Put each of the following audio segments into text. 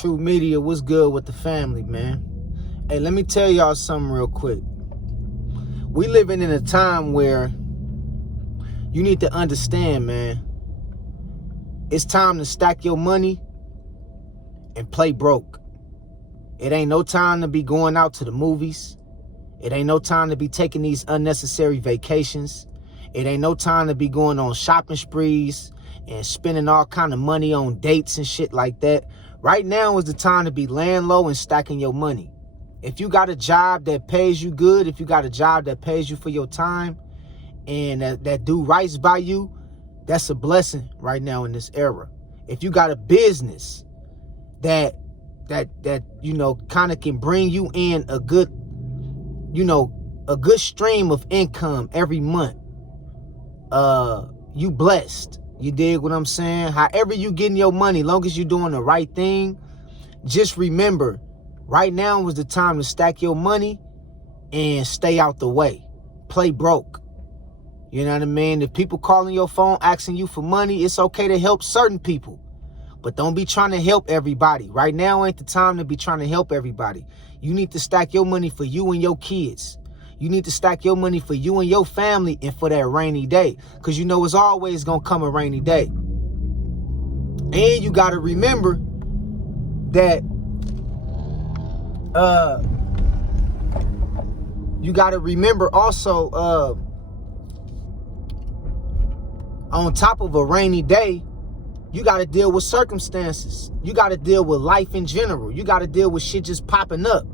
True Media, what's good with the family, man? Hey, let me tell y'all something real quick. We living in a time where you need to understand, man. It's time to stack your money and play broke. It ain't no time to be going out to the movies. It ain't no time to be taking these unnecessary vacations. It ain't no time to be going on shopping sprees and spending all kind of money on dates and shit like that. Right now is the time to be laying low and stacking your money. If you got a job that pays you good, if you got a job that pays you for your time and that do right by you, that's a blessing right now in this era. If you got a business that you know kind of can bring you in a good stream of income every month, you blessed. You dig what I'm saying? However you getting your money, long as you doing the right thing, just remember, right now was the time to stack your money and stay out the way. Play broke. You know what I mean? If people calling your phone asking you for money, it's okay to help certain people. But don't be trying to help everybody. Right now ain't the time to be trying to help everybody. You need to stack your money for you and your kids. You need to stack your money for you and your family and for that rainy day. Because you know it's always going to come a rainy day. And you got to remember that you got to remember also on top of a rainy day, you got to deal with circumstances. You got to deal with life in general. You got to deal with shit just popping up.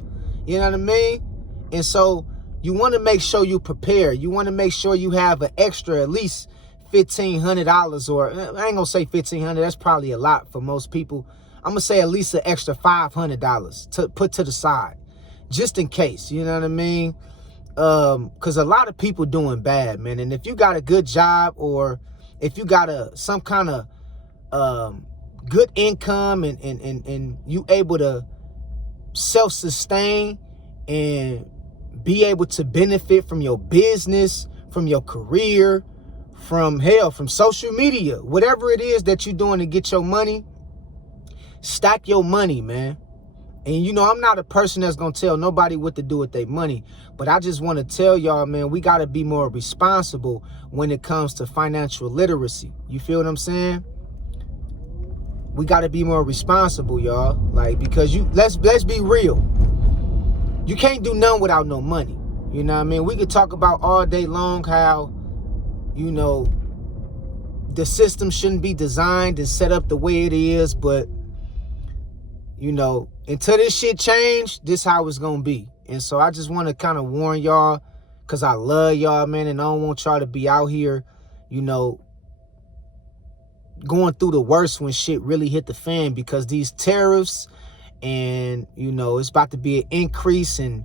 You know what I mean? And so you want to make sure you prepare. You want to make sure you have an extra at least $1,500, or I ain't going to say $1,500. That's probably a lot for most people. I'm going to say at least an extra $500 to put to the side just in case. You know what I mean? Because a lot of people doing bad, man. And if you got a good job, or if you got some kind of good income and you able to self-sustain and be able to benefit from your business, from your career, from social media, whatever it is that you're doing to get your money, stack your money, man. And you know, I'm not a person that's going to tell nobody what to do with their money, but I just want to tell y'all, man, we got to be more responsible when it comes to financial literacy. You feel what I'm saying? We got to be more responsible, y'all. Like, because let's be real. You can't do nothing without no money. You know what I mean? We could talk about all day long how, you know, the system shouldn't be designed and set up the way it is, but, you know, until this shit change, this how it's going to be. And so I just want to kind of warn y'all, because I love y'all, man, and I don't want y'all to be out here, you know, going through the worst when shit really hit the fan, because these tariffs and, you know, it's about to be an increase in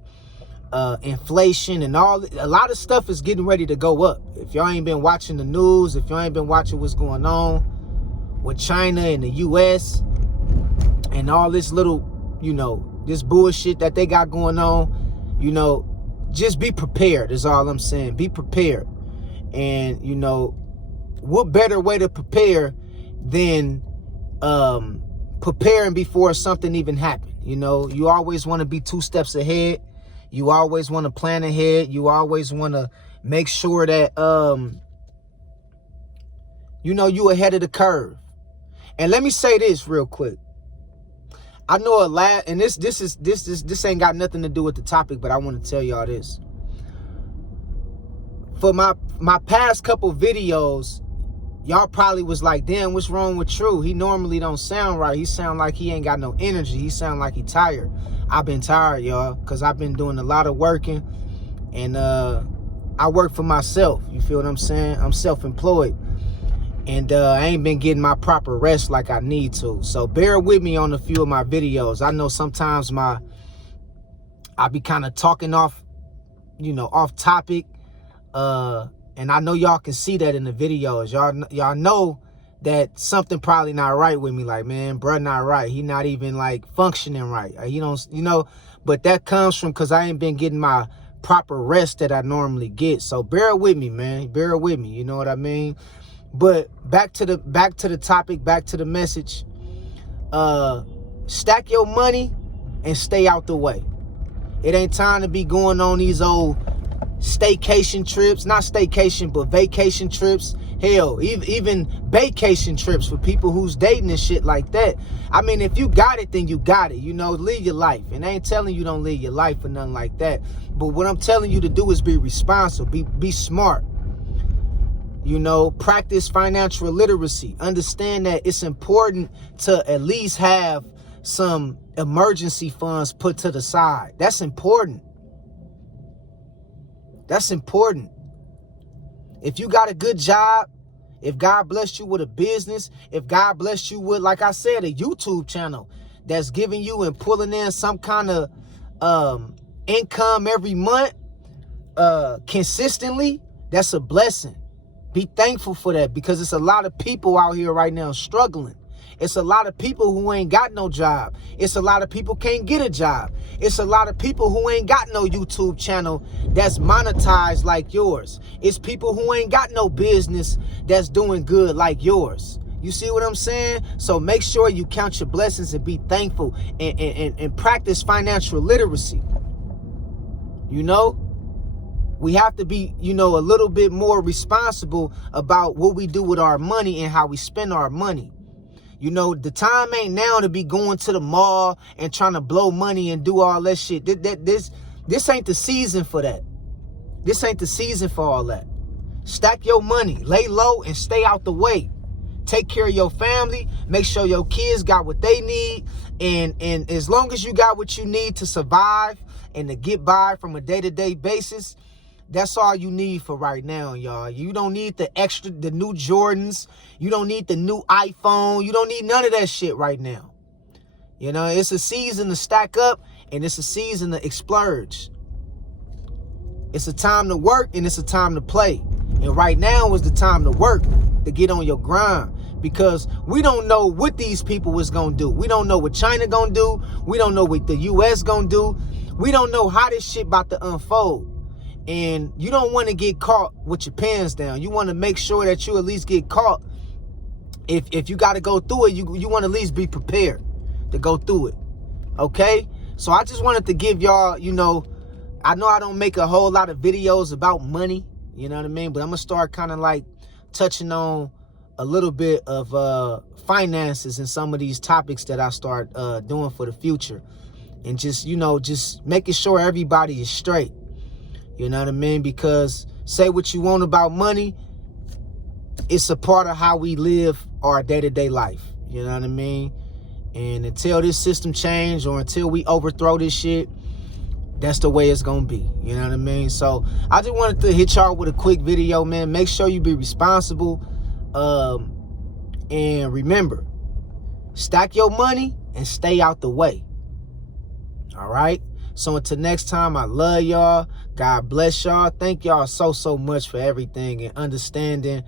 inflation and a lot of stuff is getting ready to go up. If y'all ain't been watching the news, if y'all ain't been watching what's going on with China and the US and all this little, you know, this bullshit that they got going on, you know, just be prepared is all I'm saying. Be prepared. And, you know, what better way to prepare than preparing before something even happened? You know, you always want to be 2 steps ahead. You always want to plan ahead. You always want to make sure that, you know, you ahead of the curve. And let me say this real quick. I know a lot, and this ain't got nothing to do with the topic, but I want to tell y'all this. For my past couple videos, y'all probably was like, damn, what's wrong with True? He normally don't sound right. He sound like he ain't got no energy. He sound like he tired. I've been tired, y'all, because I've been doing a lot of working, and I work for myself. You feel what I'm saying? I'm self-employed, and I ain't been getting my proper rest like I need to. So bear with me on a few of my videos. I know sometimes I be kind of talking off, you know, off topic, and I know y'all can see that in the videos. Y'all know that something probably not right with me. Like, man, bruh, not right. He not even like functioning right. He don't, you know, but that comes from because I ain't been getting my proper rest that I normally get. So bear with me, man. Bear with me. You know what I mean? But back to the topic, back to the message. Stack your money and stay out the way. It ain't time to be going on these old staycation trips. Not staycation, but vacation trips. Hell, even vacation trips for people who's dating and shit like that. I mean, if you got it, then you got it. You know, live your life. And I ain't telling you don't live your life or nothing like that. But what I'm telling you to do is be responsible. Be smart. You know, practice financial literacy. Understand that it's important to at least have some emergency funds put to the side. That's important. That's important. If you got a good job, if God blessed you with a business, if God blessed you with, like I said, a YouTube channel that's giving you and pulling in some kind of income every month consistently, that's a blessing. Be thankful for that, because it's a lot of people out here right now struggling. It's a lot of people who ain't got no job. It's a lot of people can't get a job. It's a lot of people who ain't got no YouTube channel that's monetized like yours. It's people who ain't got no business that's doing good like yours. You see what I'm saying? So make sure you count your blessings and be thankful and practice financial literacy. You know? We have to be, you know, a little bit more responsible about what we do with our money and how we spend our money. You know, the time ain't now to be going to the mall and trying to blow money and do all that shit. This ain't the season for that. This ain't the season for all that. Stack your money, lay low, and stay out the way. Take care of your family. Make sure your kids got what they need. And as long as you got what you need to survive and to get by from a day-to-day basis, that's all you need for right now, y'all. You don't need the new Jordans. You don't need the new iPhone. You don't need none of that shit right now. You know, it's a season to stack up, and it's a season to splurge. It's a time to work, and it's a time to play. And right now is the time to work, to get on your grind. Because we don't know what these people is going to do. We don't know what China going to do. We don't know what the U.S. going to do. We don't know how this shit about to unfold. And you don't want to get caught with your pants down. You want to make sure that you at least get caught. If you got to go through it, you want to at least be prepared to go through it. Okay? So I just wanted to give y'all, you know I don't make a whole lot of videos about money. You know what I mean? But I'm going to start kind of like touching on a little bit of finances and some of these topics that I start doing for the future. And just, you know, just making sure everybody is straight. You know what I mean? Because say what you want about money, it's a part of how we live our day-to-day life. You know what I mean? And until this system change or until we overthrow this shit, that's the way it's going to be. You know what I mean? So I just wanted to hit y'all with a quick video, man. Make sure you be responsible. And remember, stack your money and stay out the way. All right? So until next time, I love y'all. God bless y'all. Thank y'all so much for everything and understanding,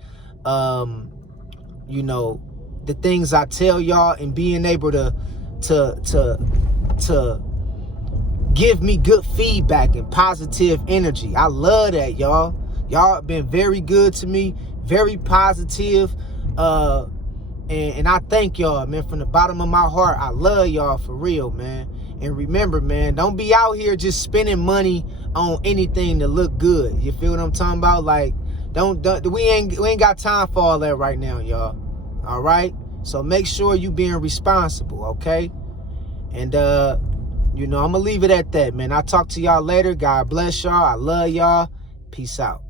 you know, the things I tell y'all and being able to give me good feedback and positive energy. I love that, y'all. Y'all been very good to me, very positive. And I thank y'all, man, from the bottom of my heart. I love y'all for real, man. And remember, man, don't be out here just spending money on anything to look good. You feel what I'm talking about? Like, we ain't got time for all that right now, y'all. All right? So make sure you being responsible, okay? And you know, I'm gonna leave it at that, man. I'll talk to y'all later. God bless y'all. I love y'all. Peace out.